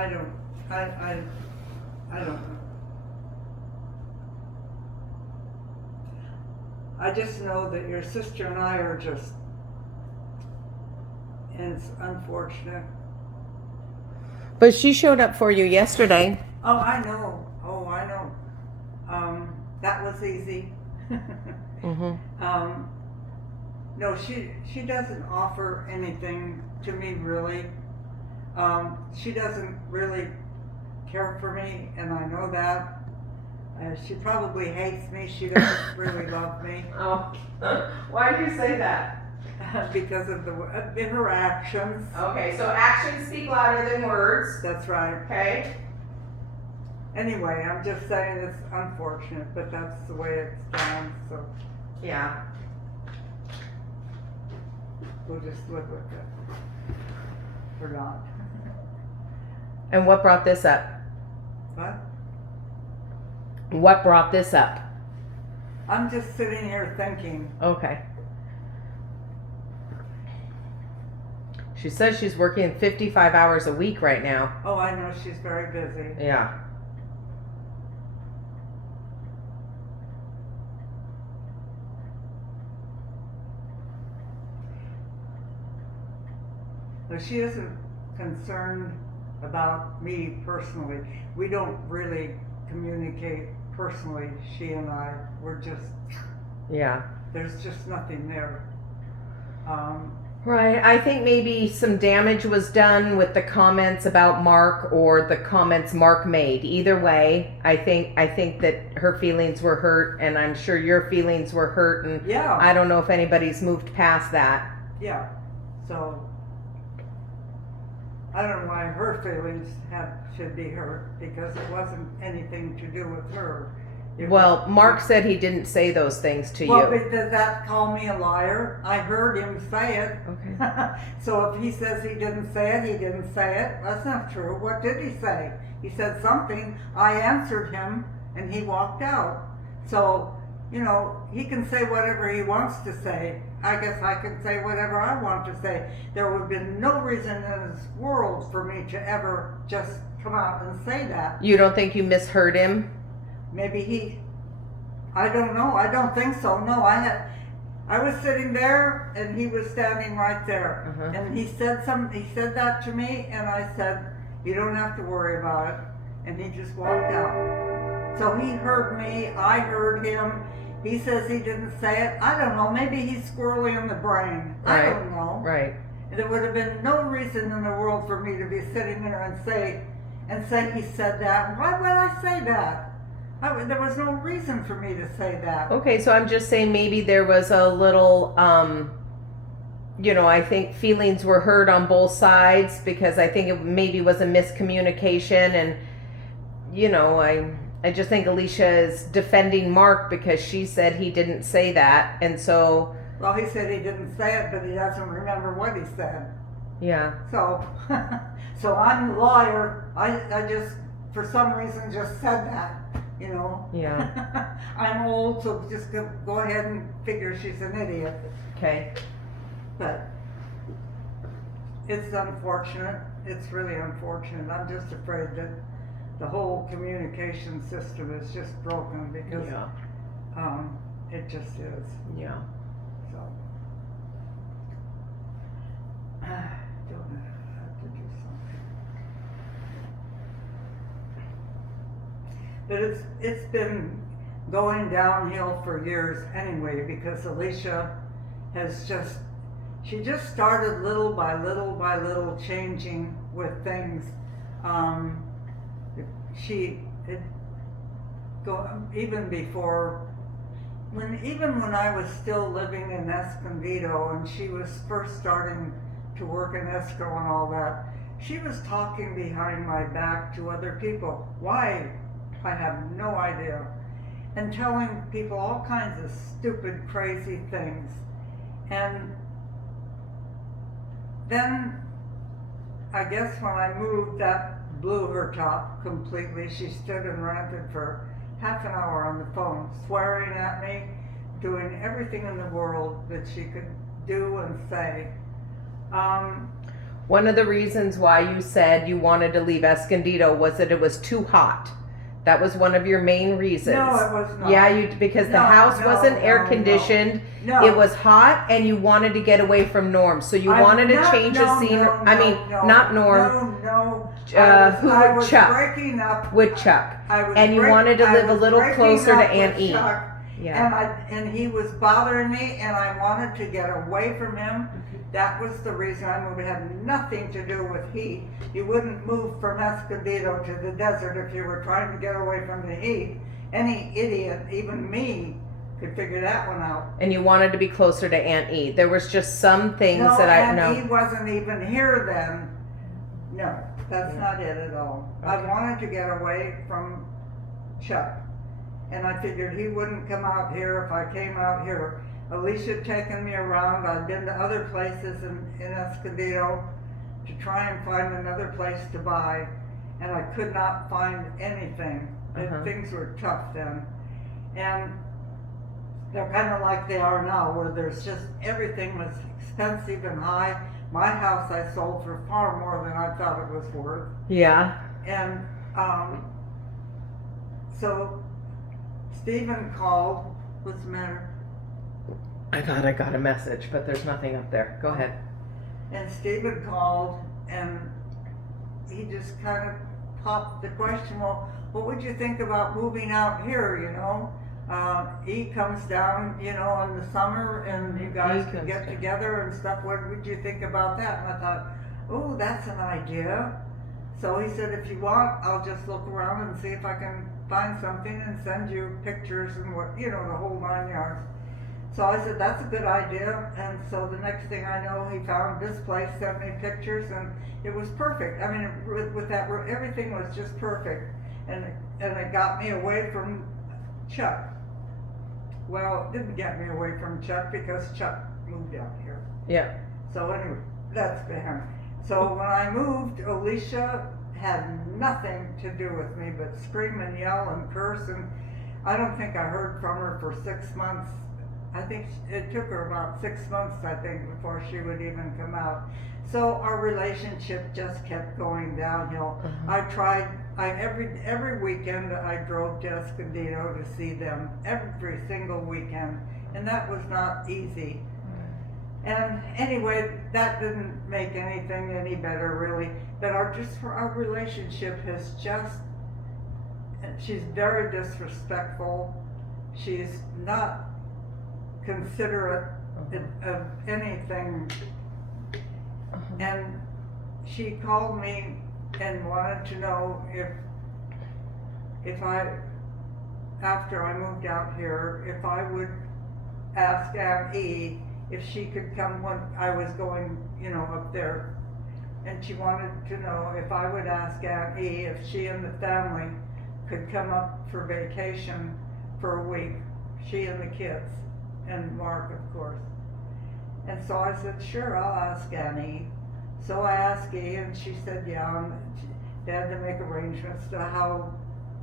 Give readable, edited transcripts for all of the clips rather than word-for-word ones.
I don't, I don't know. I just know that your sister and I are just, and it's unfortunate. But she showed up for you yesterday. Oh, I know. Oh, I know. That was easy. Mm-hmm. No, she doesn't offer anything to me really. She doesn't really care for me, and I know that. She probably hates me. She doesn't really love me Oh, why do you say that? because of her actions. Okay, so actions speak louder than words. That's right. Okay. Anyway, I'm just saying it's unfortunate, but that's the way it's done, so Yeah. we'll just live with it. Or not. And what brought this up? What? What brought this up? I'm just sitting here thinking, Okay. She says she's working 55 hours a week right now. oh, I know she's very busy. Yeah. But she isn't concerned about me personally. We don't really communicate personally, she and I. We're just, Yeah. there's just nothing there. Right. I think maybe some damage was done with the comments about Mark or the comments Mark made. Either way, I think that her feelings were hurt, and I'm sure your feelings were hurt, and Yeah. I don't know if anybody's moved past that. Yeah, so I don't know why her feelings should be hurt, because it wasn't anything to do with her. Well, Mark said he didn't say those things to Well, you. but does that call me a liar? I heard him say it. Okay. So if he says he didn't say it, he didn't say it. That's not true. What did he say? He said something. I answered him, and he walked out. So, you know, he can say whatever he wants to say. I guess I can say whatever I want to say. There would have been no reason in this world for me to ever just come out and say that. You don't think you misheard him? Maybe I don't know. I don't think so. No, I was sitting there and he was standing right there. Uh-huh. And he said that to me, and I said, you don't have to worry about it. And he just walked out. So he heard me, I heard him. He says he didn't say it. I don't know. Maybe he's squirrely in the brain. I Right. don't know. Right. There would have been no reason in the world for me to be sitting there and say he said that. Why would I say that? There was no reason for me to say that. Okay, so I'm just saying maybe there was a little, I think feelings were hurt on both sides, because I think it maybe was a miscommunication, and, I just think Alicia is defending Mark because she said he didn't say that, and so. Well, he said he didn't say it, but he doesn't remember what he said. Yeah. So, so I'm the liar. I just, for some reason, just said that. Yeah. I'm old, so just go ahead and figure she's an idiot. Okay. But it's unfortunate. It's really unfortunate. I'm just afraid that the whole communication system is just broken because Yeah. it just is. Yeah. So I don't know. I have to do something. But it's been going downhill for years anyway, because Alicia has she just started little by little by little changing with things. Even before, even when I was still living in Escondido and she was first starting to work in escrow and all that, she was talking behind my back to other people. Why? I have no idea. And telling people all kinds of stupid, crazy things. And then, I guess when I moved, that blew her top completely. She stood and ranted for half an hour on the phone, swearing at me, doing everything in the world that she could do and say. One of the reasons why you said you wanted to leave Escondido was that it was too hot. That was one of your main reasons. No, it was not. Yeah, because the No, house no, wasn't no, air conditioned. No. It was hot, and you wanted to get away from Norm. So you wanted to change the scenery. Not Norm. No. Who would Chuck? Breaking up With Chuck. And you wanted to live a little closer to Aunt E. Yeah. And he was bothering me, and I wanted to get away from him. That was the reason I moved. It had nothing to do with heat. You wouldn't move from Escondido to the desert if you were trying to get away from the heat. Any idiot, even me, could figure that one out. And you wanted to be closer to Aunt E. There was just some things No, that I know. Aunt E wasn't even here then. No, that's not it at all. Okay. I wanted to get away from Chuck. And I figured he wouldn't come out here if I came out here. Alicia had taken me around. I'd been to other places in Escondido to try and find another place to buy, and I could not find anything. Things were tough then. And they're kind of like they are now, where there's just, everything was expensive and high. My house I sold for far more than I thought it was worth. Yeah. And so Stephen called. What's the matter? I thought I got a message, but there's nothing up there. Go ahead. And Stephen called, and he just kind of popped the question, well, what would you think about moving out here, you know? E comes down, you know, in the summer, and you guys could get together and stuff. What would you think about that? And I thought, oh, that's an idea. So he said, if you want, I'll just look around and see if I can find something and send you pictures and what, you know, the whole 9 yards. So I said, that's a good idea. And so the next thing I know, he found this place, sent me pictures, and it was perfect. I mean, with that, everything was just perfect. And it got me away from Chuck. Well, it didn't get me away from Chuck because Chuck moved out here. Yeah. So anyway, that's behind. So when I moved, Alicia had nothing to do with me but scream and yell and curse, and I don't think I heard from her for 6 months. I think it took her about 6 months, I think, before she would even come out. So our relationship just kept going downhill. I tried, every weekend I drove to Escondido to see them, every single weekend, and that was not easy. And anyway, that didn't make anything any better, really. But our relationship has just, she's very disrespectful. She's not considerate of anything. And she called me and wanted to know if I, after I moved out here, if I would ask Aunt E if she could come when I was going, you know, up there. And she wanted to know if I would ask Aunt E if she and the family could come up for vacation for a week, she and the kids, and Mark, of course. And so I said, sure, I'll ask Aunt E. So I asked E, and she said, yeah, and they had to make arrangements to how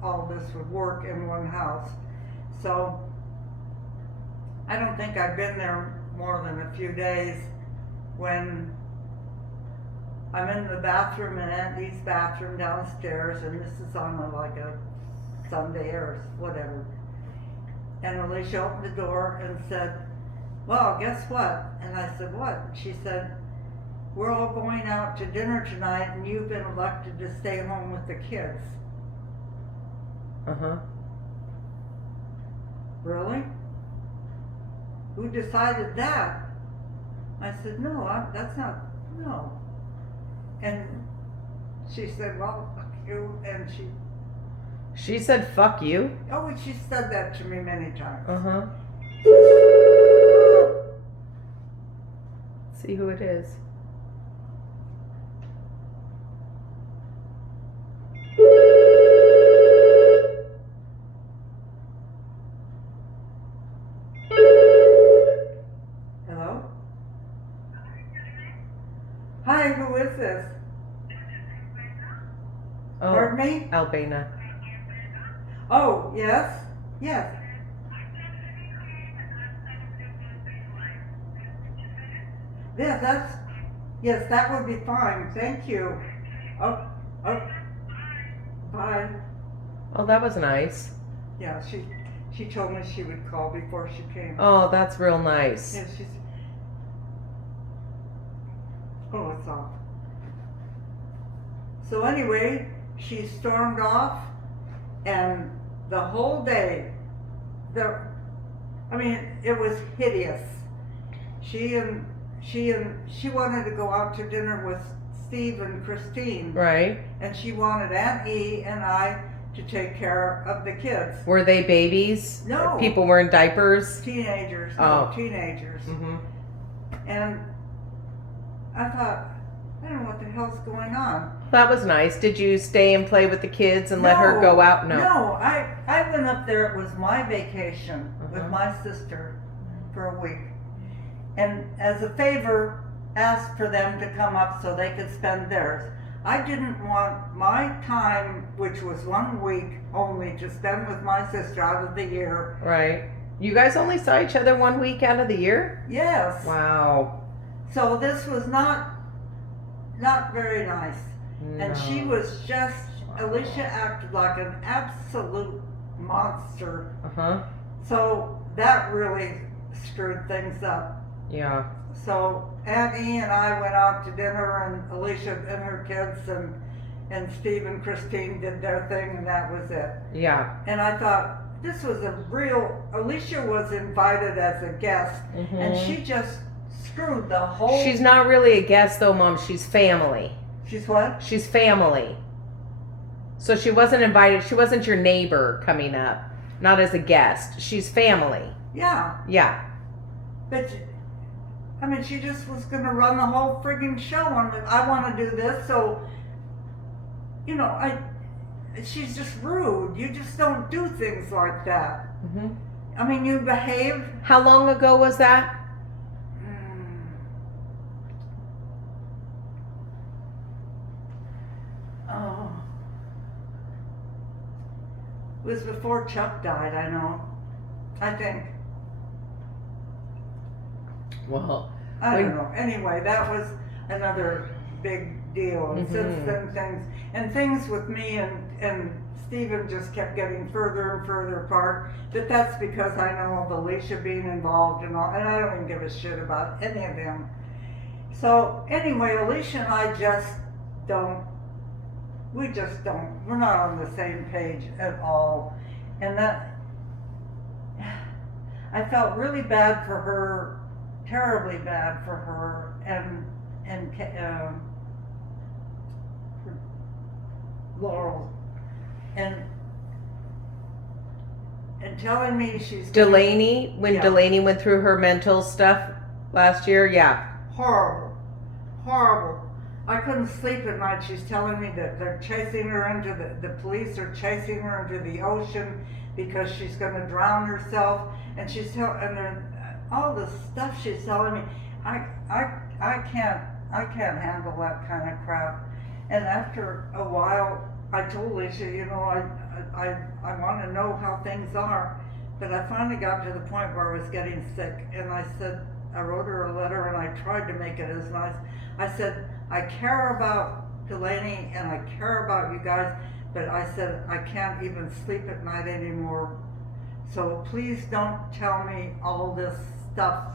all this would work in one house. So I don't think I've been there more than a few days when I'm in the bathroom, in Aunt E's bathroom downstairs, and this is on like a Sunday or whatever. And Alicia opened the door and said, well, guess what? And I said, what? She said, we're all going out to dinner tonight, and you've been elected to stay home with the kids. Really? Who decided that? I said, no, that's not, no. And she said, well, fuck you, and She said, fuck you? oh, she said that to me many times. See who it is. Hello? Hi, who is this? Oh, Pardon me? Albana. Oh, yes, yes. Yeah, Yes, that would be fine. Thank you. Oh, oh, bye. Oh, that was nice. Yeah, she told me she would call before she came. Oh, that's real nice. Yeah, she's. Oh, it's off. So anyway, she stormed off, and the whole day, it was hideous. She wanted to go out to dinner with Steve and Christine, Right. and she wanted Aunt E and I to take care of the kids. Were they babies? No. People wearing diapers? Teenagers, Oh. teenagers. Mm-hmm. And I thought, I don't know what the hell's going on. That was nice. Did you stay and play with the kids and let her go out? No. No, I went up there, it was my vacation with Uh-huh. my sister for a week. And as a favor, asked for them to come up so they could spend theirs. I didn't want my time, which was 1 week only, to spend with my sister out of the year. Right. You guys only saw each other 1 week out of the year? Yes. Wow. So this was not very nice. And she was just, Alicia acted like an absolute monster. Uh-huh. So that really screwed things up. Yeah. So Aunt E and I went out to dinner, and Alicia and her kids and Steve and Christine did their thing, and that was it. Yeah. And I thought, this was Alicia was invited as a guest, and Mhm. she just screwed the whole. She's not really a guest though, Mom. She's family. She's what? She's family. So she wasn't invited. She wasn't your neighbor coming up. Not as a guest. She's family. Yeah, Yeah. but she just was gonna run the whole friggin' show on it. I want to do this, so she's just rude. You just don't do things like that. Mm-hmm. You behave. How long ago was that? Oh. It was before Chuck died, I know. I think. Well, I don't know. Anyway, that was another big deal. And since then things with me and Stephen just kept getting further and further apart. But that's because I know of Alicia being involved and all, and I don't even give a shit about any of them. So anyway, Alicia and I we're not on the same page at all. And that, I felt really bad for her, terribly bad for her, and Laurel, and telling me she's Delaney, when Yeah. Delaney went through her mental stuff last year, yeah. horrible. I couldn't sleep at night. She's telling me that they're chasing her into the police are chasing her into the ocean because she's going to drown herself, and and then all the stuff she's telling me, I can't handle that kind of crap. And after a while, I told Alicia, I want to know how things are. But I finally got to the point where I was getting sick, and I wrote her a letter, and I tried to make it as nice. I said, I care about Delaney and I care about you guys, but I said, I can't even sleep at night anymore. So please don't tell me all this stuff,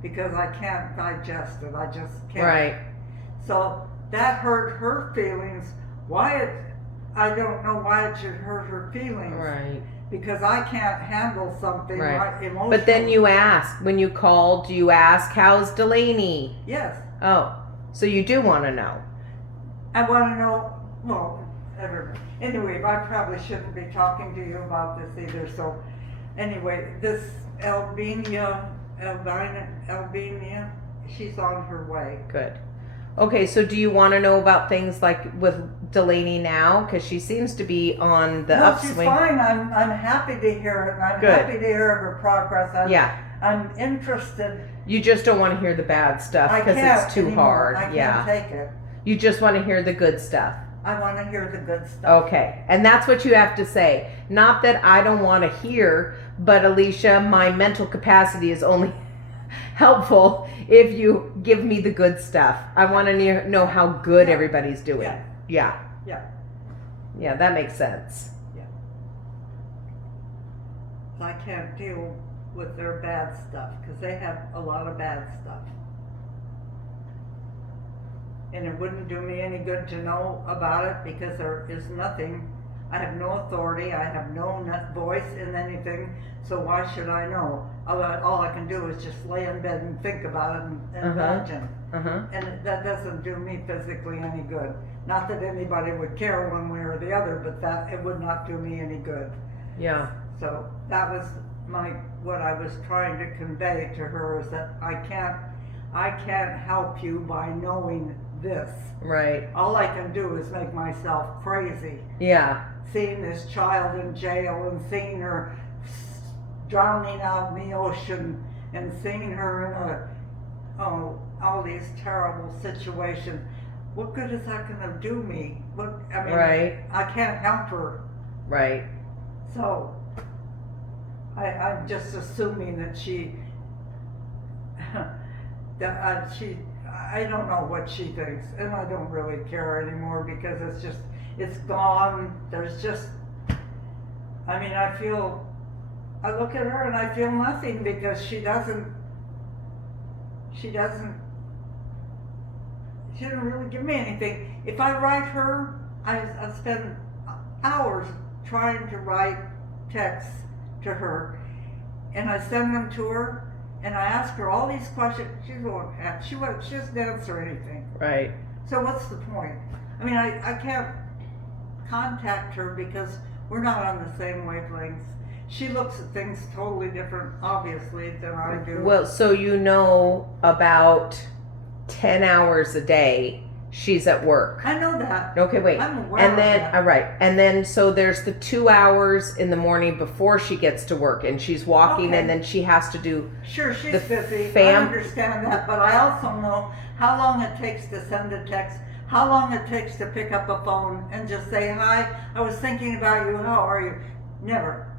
because I can't digest it. I just can't. Right. So that hurt her feelings. I don't know why it should hurt her feelings. Right. Because I can't handle something Right. emotional. But then you asked, when you called, you ask, how's Delaney? Yes. Oh, so you do want to know. I want to know, well, anyway, I probably shouldn't be talking to you about this either. So anyway, this Albania, she's on her way. Good. Okay, so do you want to know about things like with Delaney now? Because she seems to be on the No, upswing. she's fine. I'm happy to hear it. And I'm Good. happy to hear her progress. Yeah. I'm interested. You just don't want to hear the bad stuff I because can't it's too anymore. hard. I can't Yeah. take it. You just want to hear the good stuff. I want to hear the good stuff. Okay. And that's what you have to say. Not that I don't want to hear, but Alicia, my mental capacity is only helpful if you give me the good stuff. I want to know how good Yeah. everybody's doing. Yeah. Yeah. Yeah. Yeah, that makes sense. I can't deal with their bad stuff, because they have a lot of bad stuff. And it wouldn't do me any good to know about it, because there is nothing, I have no authority, I have no voice in anything, so why should I know? All I can do is just lay in bed and think about it and imagine. Uh-huh. And that doesn't do me physically any good. Not that anybody would care one way or the other, but that it would not do me any good. Yeah. So that was what I was trying to convey to her, is that I can't help you by knowing this. Right. All I can do is make myself crazy. Yeah. Seeing this child in jail and seeing her drowning out in the ocean and seeing her in all these terrible situations. What good is that gonna do me? Right. I can't help her. Right. So, I'm just assuming that I don't know what she thinks, and I don't really care anymore, because it's gone. There's just, I look at her and I feel nothing, because she didn't really give me anything. If I write her, I spend hours trying to write texts to her, and I send them to her, and I ask her all these questions. She doesn't answer anything. Right. So what's the point? I can't contact her because we're not on the same wavelengths. She looks at things totally different, obviously, than I do. Well, so you know, about 10 hours a day she's at work. I know that. Okay, wait. I'm aware And then, of that. all right. And then, so there's the 2 hours in the morning before she gets to work, and she's walking, Okay. and then she has to do. Sure, she's the busy. I fam- understand that, but I also know how long it takes to send a text, how long it takes to pick up a phone and just say, hi, I was thinking about you, how are you? Never.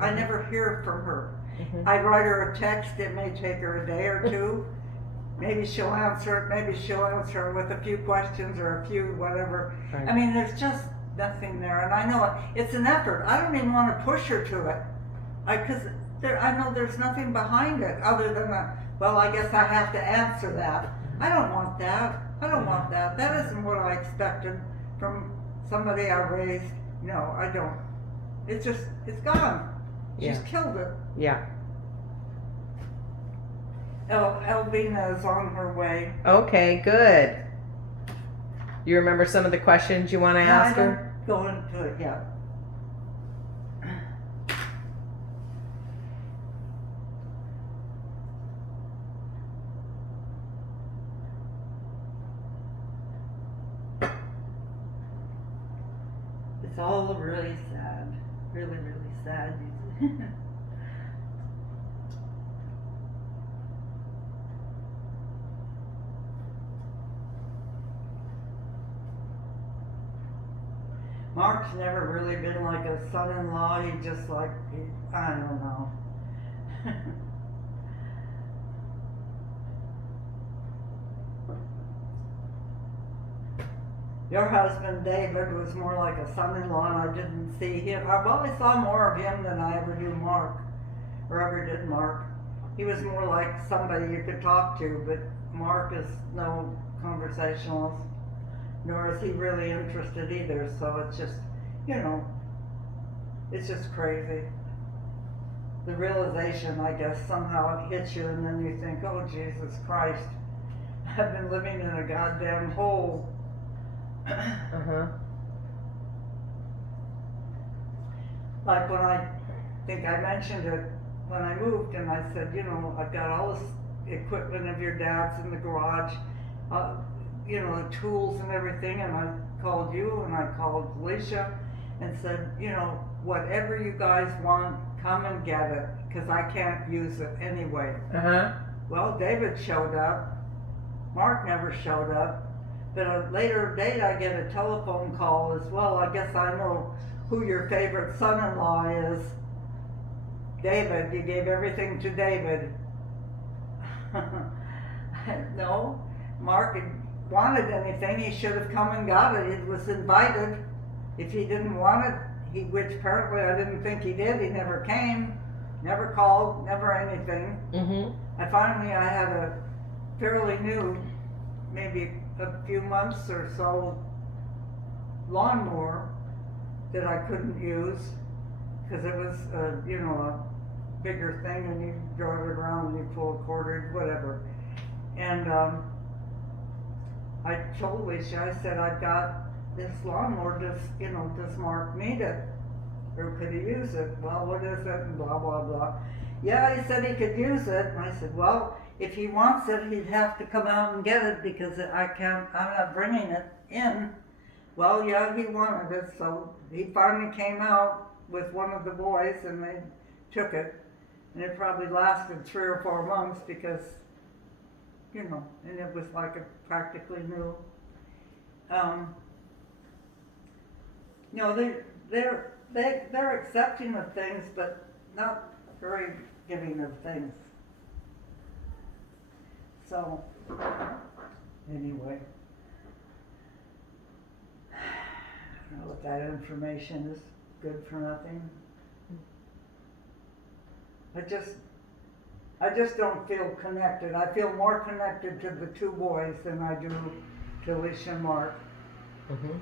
I never hear from her. Mhm. I write her a text, it may take her a day or two. Maybe she'll answer it, maybe she'll answer it with a few questions or a few whatever. Right. There's just nothing there, and I know it's an effort. I don't even want to push her to it. Because I know there's nothing behind it other than I guess I have to answer that. I don't want that. That isn't what I expected from somebody I raised. No, I don't. It's gone. She's killed it. Yeah. Elvina is on her way. Okay, good. You remember some of the questions you want to ask her? I don't go into it yet. It's all really sad. Really, really sad. Mark's never really been like a son-in-law. I don't know. Your husband, David, was more like a son-in-law, and I didn't see him. I always saw more of him than I ever do Mark, or ever did Mark. He was more like somebody you could talk to, but Mark is no conversationalist, nor is he really interested either, so it's just, it's just crazy. The realization, I guess, somehow it hits you, and then you think, oh, Jesus Christ, I've been living in a goddamn hole. Uh-huh. Like when I think I mentioned it when I moved, and I said, I've got all this equipment of your dad's in the garage, the tools and everything, and I called you and I called Alicia and said, whatever you guys want, come and get it, because I can't use it anyway. Uh-huh. Well, David showed up. Mark never showed up. But at a later date, I get a telephone call as well. I guess I know who your favorite son-in-law is. David. You gave everything to David. No, Mark had wanted anything, he should have come and got it. He was invited. If he didn't want it, which apparently I didn't think he did, he never came, never called, never anything. Mm-hmm. I had a fairly new, maybe a few months or so, lawnmower that I couldn't use because it was, a bigger thing, and you drove it around and you pull a cordage, whatever. And I told Alicia, I said, I've got this lawnmower, does Mark need it? Or could he use it? Well, what is it? And blah, blah, blah. Yeah, he said he could use it. And I said, well, if he wants it, he'd have to come out and get it because I'm not bringing it in. Well, yeah, he wanted it, so he finally came out with one of the boys and they took it. And it probably lasted 3 or 4 months because, and it was like practically new. They're accepting of things, but not very giving of things. So, anyway. I don't know what that information is good for nothing. I just don't feel connected. I feel more connected to the 2 boys than I do to Alicia and Mark. Mm-hmm.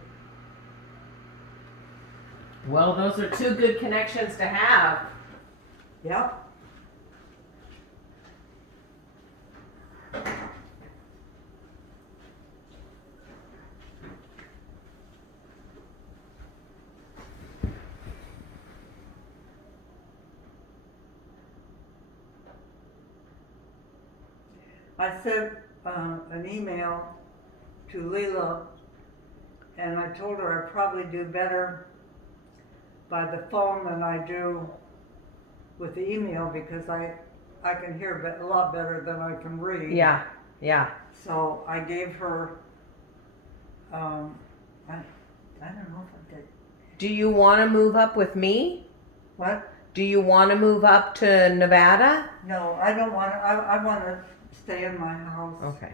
Well, those are 2 good connections to have. Yep. I sent an email to Leela, and I told her I'd probably do better by the phone than I do with the email because I can hear a lot better than I can read. Yeah, yeah. So I gave her, I don't know if I did. Do you want to move up with me? What? Do you want to move up to Nevada? No, I don't want to, I want to stay in my house. Okay.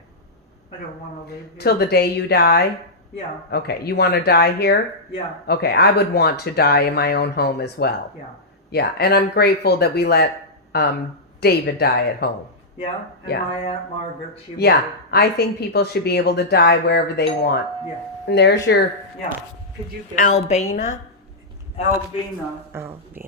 I don't want to leave here. Till the day you die? Yeah, Okay. You want to die here? yeah, Okay. I would want to die in my own home as well. yeah. Yeah. And I'm grateful that we let David die at home. Yeah, and Yeah. my Aunt Margaret, she Yeah. would. I think people should be able to die wherever they want. Yeah, And there's your yeah. Could you get Albina? Albina? Albina.